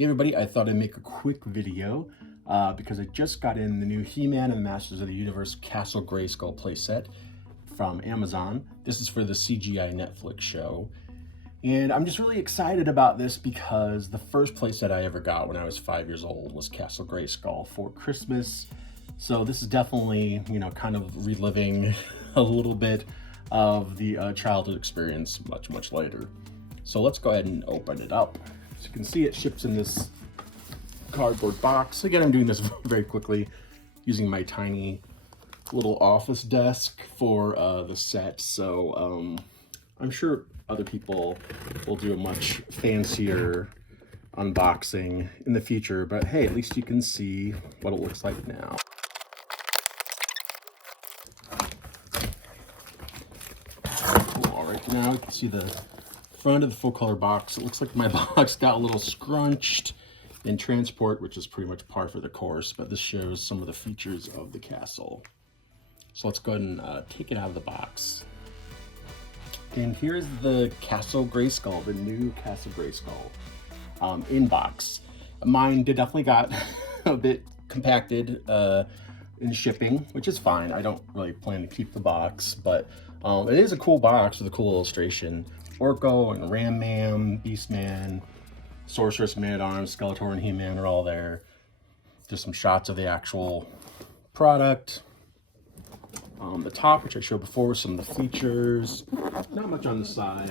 Hey everybody, I thought I'd make a quick video because I just got in the new He-Man and the Masters of the Universe Castle Grayskull playset from Amazon. This is for the CGI Netflix show. And I'm just really excited about this because the first playset I ever got when I was 5 years old was Castle Grayskull for Christmas. So this is definitely, kind of reliving a little bit of the childhood experience much later. So let's go ahead and open it up. As you can see, it ships in this cardboard box. Again, I'm doing this very quickly using my tiny little office desk for the set. So I'm sure other people will do a much fancier unboxing in the future, but hey, at least you can see what it looks like now. All right, now you can see the front of the full color box. It looks like my box got a little scrunched in transport, which is pretty much par for the course, but this shows some of the features of the castle. So let's go ahead and take it out of the box. And here's the Castle Grayskull, the new Castle Grayskull in box. Mine definitely got a bit compacted in shipping, which is fine. I don't really plan to keep the box, but it is a cool box with a cool illustration. Orko and Ram Man, Beastman, Sorceress, Man-at-Arms, Skeletor, and He-Man are all there. There's some shots of the actual product. The top, which I showed before, some of the features. Not much on the side.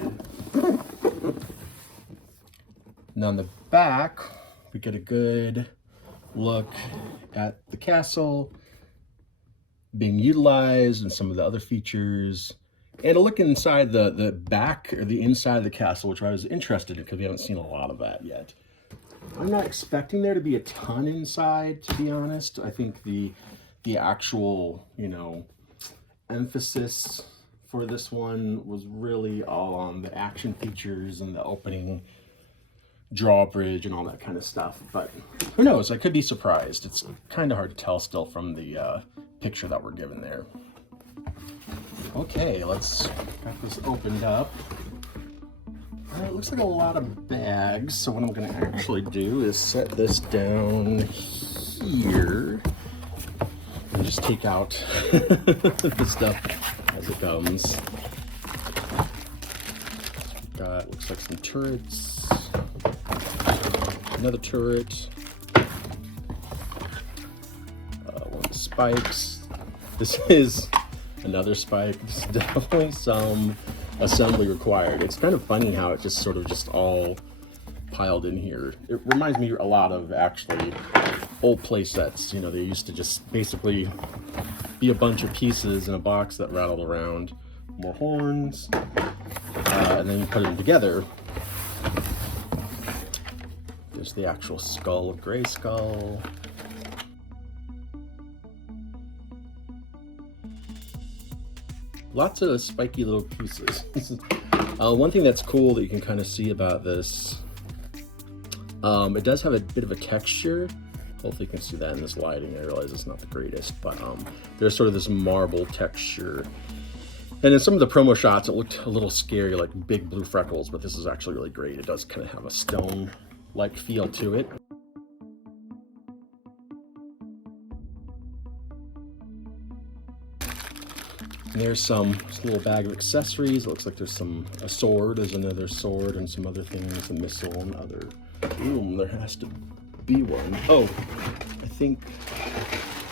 And on the back, we get a good look at the castle being utilized and some of the other features. And a look inside the back or the inside of the castle, which I was interested in because we haven't seen a lot of that yet. I'm not expecting there to be a ton inside, to be honest. I think the actual, emphasis for this one was really all on the action features and the opening drawbridge and all that kind of stuff. But who knows? I could be surprised. It's kind of hard to tell still from the picture that we're given there. Okay, let's get this opened up. It looks like a lot of bags, so what I'm going to actually do is set this down here and just take out the stuff as it comes. Got, looks like some turrets, another turret, one of the spikes. This is another spike. There's definitely some assembly required. It's kind of funny how it just sort of all piled in here. It reminds me a lot of actually old play sets. They used to just basically be a bunch of pieces in a box that rattled around. More horns, and then you put them together. There's the actual skull of Grayskull. Lots of spiky little pieces. One thing that's cool that you can kind of see about this, it does have a bit of a texture. Hopefully you can see that in this lighting. I realize it's not the greatest, but there's sort of this marble texture. And in some of the promo shots, it looked a little scary, like big blue freckles, but this is actually really great. It does kind of have a stone-like feel to it. And there's this little bag of accessories. It looks like there's a sword. There's another sword and some other things, a missile and other. Ooh, there has to be one. Oh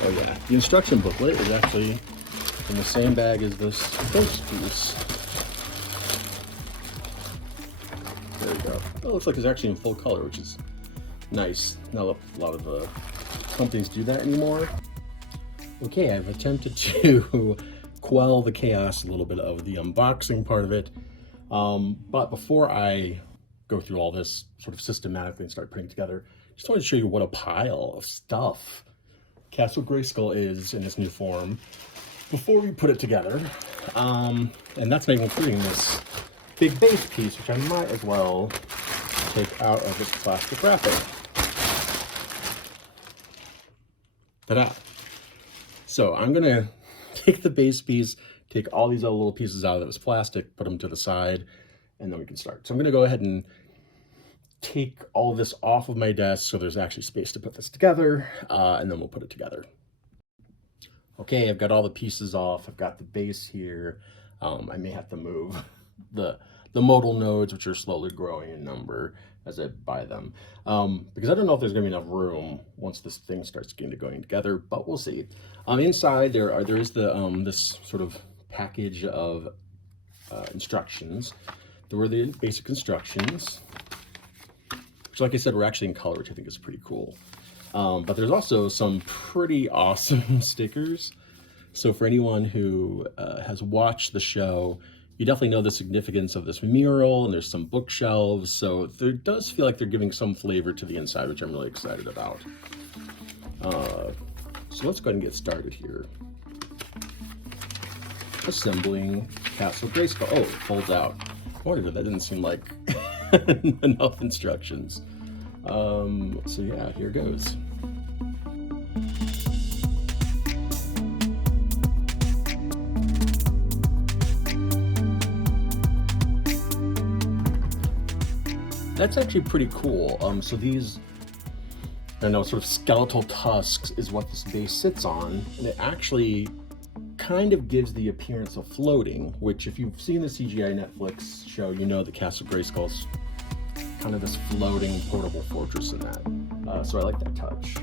yeah. The instruction booklet is actually in the same bag as this first piece. There we go. Oh, it looks like it's actually in full color, which is nice. Not a lot of companies do that anymore. Okay, I've attempted to quell the chaos a little bit of the unboxing part of it. But before I go through all this sort of systematically and start putting it together, just wanted to show you what a pile of stuff Castle Grayskull is in its new form before we put it together. And that's not even including this big base piece, which I might as well take out of its plastic wrapping. Ta-da! So I'm gonna take the base piece, take all these other little pieces out of this plastic, put them to the side, and then we can start. So I'm gonna go ahead and take all this off of my desk so there's actually space to put this together, and then we'll put it together. Okay, I've got all the pieces off. I've got the base here. I may have to move the modal nodes, which are slowly growing in number as I buy them, because I don't know if there's gonna be enough room once this thing starts getting going together, but we'll see. Inside there is the this sort of package of instructions. There were the basic instructions, which, like I said, were actually in color, which I think is pretty cool. But there's also some pretty awesome stickers. So for anyone who has watched the show, you definitely know the significance of this mural, and there's some bookshelves. So there does feel like they're giving some flavor to the inside, which I'm really excited about. So let's go ahead and get started here. Assembling Castle Grayskull. Oh, it folds out. Whatever, that didn't seem like enough instructions. So yeah, here goes. That's actually pretty cool. So these, I don't know, sort of skeletal tusks is what this base sits on, and it actually kind of gives the appearance of floating, which if you've seen the CGI Netflix show, you know the Castle Grayskull's kind of this floating portable fortress in that. So I like that touch.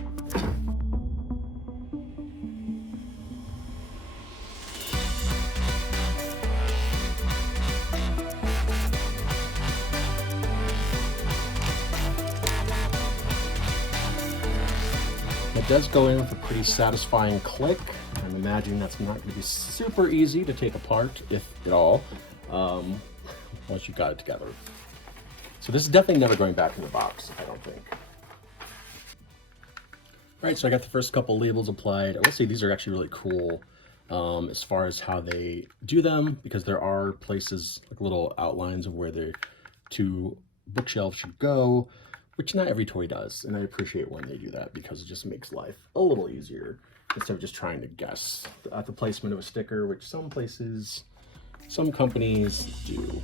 It does go in with a pretty satisfying click. I'm imagining that's not going to be super easy to take apart, if at all, once you've got it together. So this is definitely never going back in the box, I don't think. All right, so I got the first couple labels applied. I will say these are actually really cool as far as how they do them, because there are places, like little outlines of where the two bookshelves should go, which not every toy does, and I appreciate when they do that because it just makes life a little easier instead of just trying to guess at the placement of a sticker, which some places, some companies do.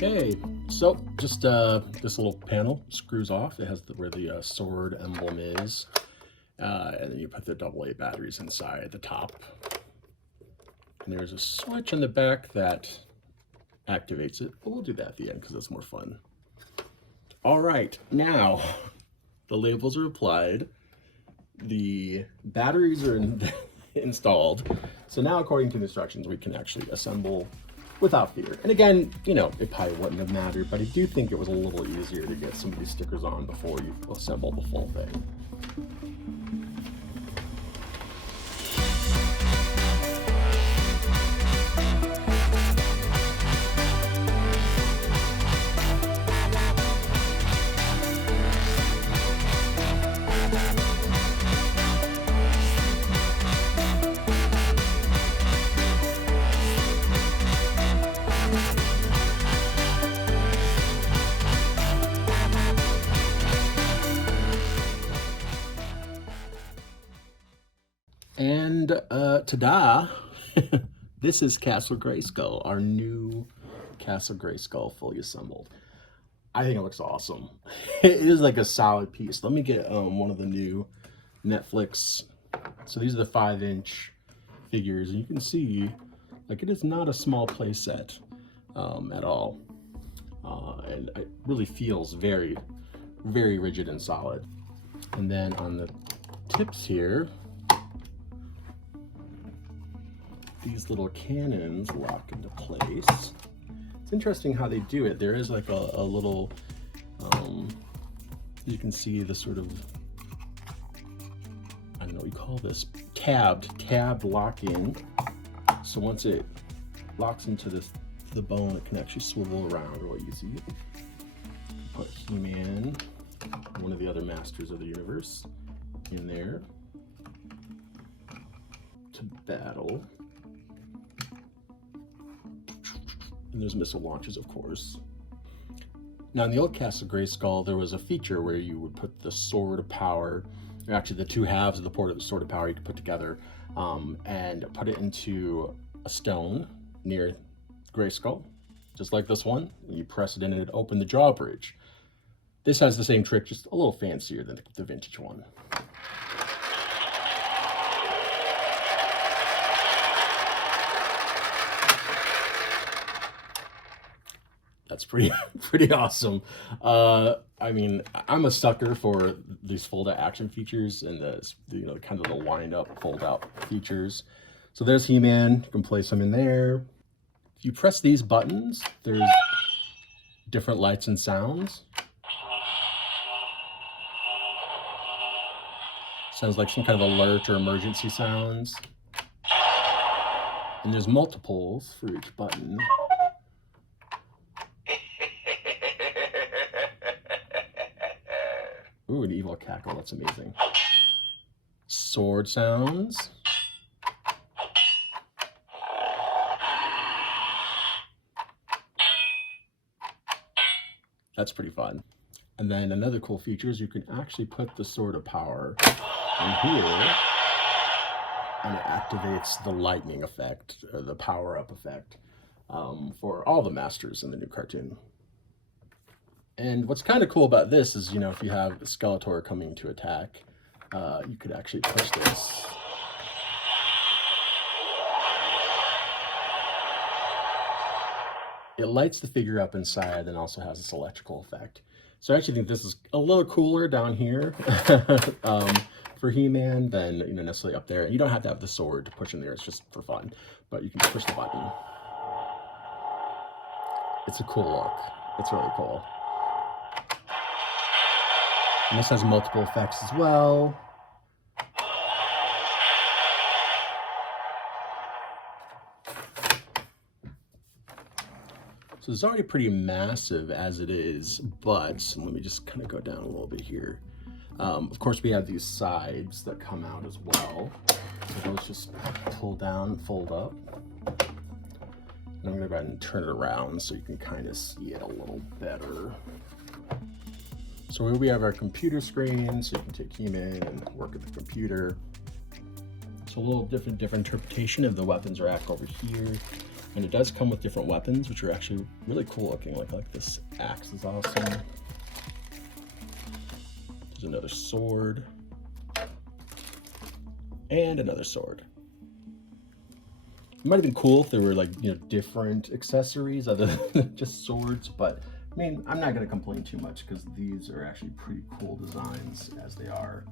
Okay, so just this little panel screws off. It has where the sword emblem is, and then you put the AA batteries inside at the top. And there's a switch in the back that activates it, but we'll do that at the end because that's more fun. All right, now the labels are applied, the batteries are installed. So now, according to the instructions, we can actually assemble without fear. And again, you know, it probably wouldn't have mattered, but I do think it was a little easier to get some of these stickers on before you assemble the full thing. And ta-da! This is Castle Grayskull, our new Castle Grayskull fully assembled. I think it looks awesome. It is like a solid piece. Let me get one of the new Netflix. So these are the 5-inch figures, and you can see, like, it is not a small play set at all. And it really feels very, very rigid and solid. And then on the tips here, these little cannons lock into place. It's interesting how they do it. There is like a little, you can see the sort of we call this? Tabbed locking. So once it locks into the bone, it can actually swivel around real easy. Put He-Man, one of the other masters of the universe, in there to battle. And there's missile launches, of course. Now, in the old Castle Grayskull, there was a feature where you would put the Sword of Power, or actually the two halves of the Sword of Power you could put together, and put it into a stone near Grayskull, just like this one. You press it in and it opened the drawbridge. This has the same trick, just a little fancier than the vintage one. That's pretty awesome. I mean, I'm a sucker for these fold-out action features and the kind of the wind-up, fold-out features. So there's He-Man. You can place him in there. If you press these buttons, there's different lights and sounds. Sounds like some kind of alert or emergency sounds. And there's multiples for each button. Ooh, an evil cackle, that's amazing. Sword sounds. That's pretty fun. And then another cool feature is you can actually put the Sword of Power in here, and it activates the lightning effect, or the power-up effect, for all the masters in the new cartoon. And what's kind of cool about this is, you know, if you have Skeletor coming to attack, you could actually push this. It lights the figure up inside and also has this electrical effect. So I actually think this is a little cooler down here for He-Man than, you know, necessarily up there. And you don't have to have the sword to push in there, it's just for fun. But you can push the button. It's a cool look. It's really cool. And this has multiple effects as well. So it's already pretty massive as it is, but let me just kind of go down a little bit here. Of course, we have these sides that come out as well. So those just pull down, fold up. And I'm gonna go ahead and turn it around so you can kind of see it a little better. So here we have our computer screen, so you can take He-Man and work at the computer. So a little different interpretation of the weapons rack over here. And it does come with different weapons, which are actually really cool looking. Like this axe is awesome. There's another sword. And another sword. It might have been cool if there were, like, you know, different accessories other than just swords, but I mean, I'm not going to complain too much because these are actually pretty cool designs as they are.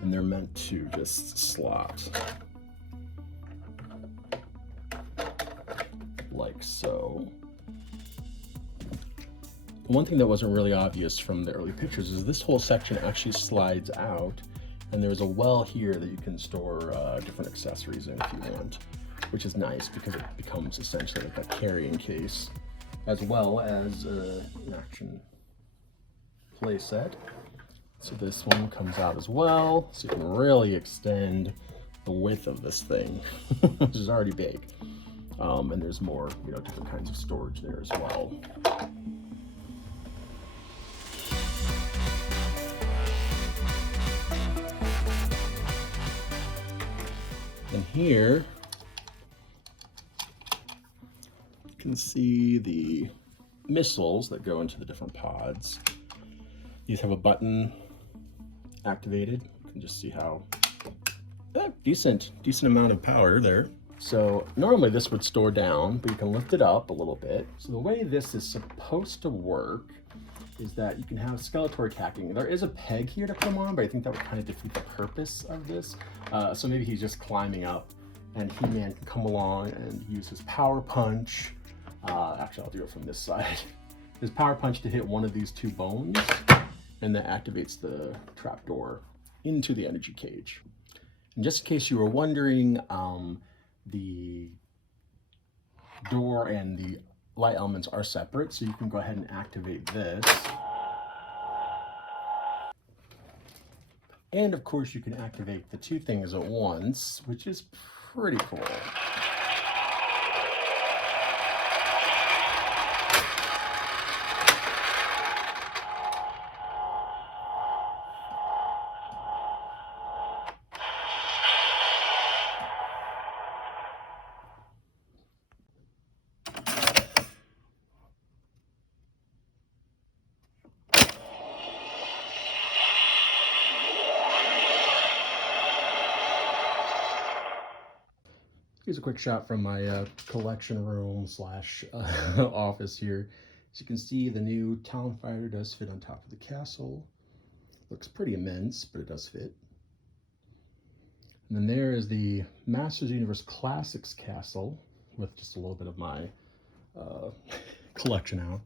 And they're meant to just slot. Like so. One thing that wasn't really obvious from the early pictures is this whole section actually slides out, and there's a well here that you can store different accessories in if you want, which is nice because it becomes essentially like a carrying case, as well as an action play set. So this one comes out as well, so you can really extend the width of this thing, which is already big. And there's more, you know, different kinds of storage there as well. And here, you can see the missiles that go into the different pods. These have a button activated. You can just see how decent amount of power there. So normally this would store down, but you can lift it up a little bit. So the way this is supposed to work is that you can have Skeletor attacking. There is a peg here to put him on, but I think that would kind of defeat the purpose of this. So maybe he's just climbing up and He-Man can come along and use his power punch. Actually, I'll do it from this side. His power punch to hit one of these two bones, and that activates the trapdoor. into the energy cage. And just in case you were wondering, the door and the light elements are separate, so you can go ahead and activate this. And of course you can activate the two things at once, which is pretty cool. Here's a quick shot from my collection room slash office here. As you can see, the new Talon Fighter does fit on top of the castle. Looks pretty immense, but it does fit. And then there is the Masters Universe Classics castle with just a little bit of my collection out.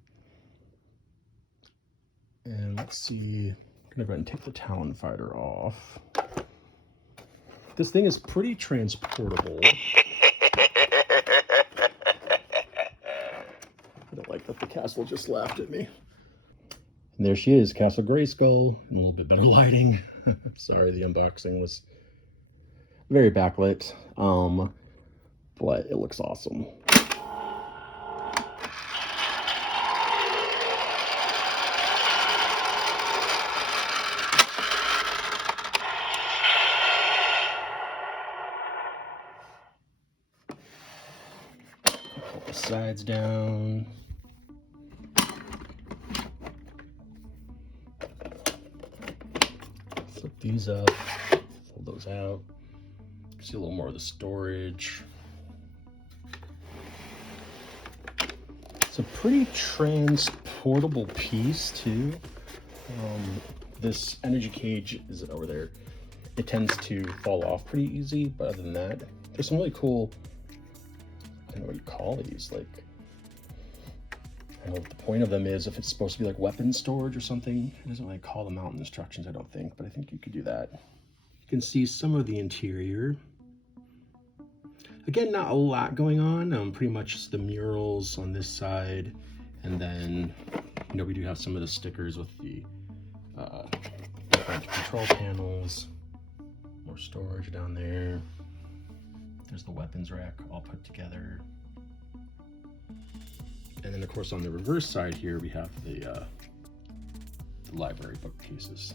And let's see, I'm gonna go ahead and take the Talon Fighter off. This thing is pretty transportable. I don't like that the castle just laughed at me. And there she is, Castle Grayskull, in a little bit better lighting. Sorry, the unboxing was very backlit, but it looks awesome. Pull the sides down. Flip these up, fold those out. See a little more of the storage. It's a pretty transportable piece too. This energy cage is over there. It tends to fall off pretty easy, but other than that, there's some really cool, I don't know what you call these, like, I don't know what the point of them is, if it's supposed to be like weapon storage or something. It doesn't really call them out in instructions, I don't think, but I think you could do that. You can see some of the interior. Again, not a lot going on, pretty much just the murals on this side, and then, you know, we do have some of the stickers with the different control panels, more storage down there. There's the weapons rack all put together. And then of course on the reverse side here, we have the library bookcases.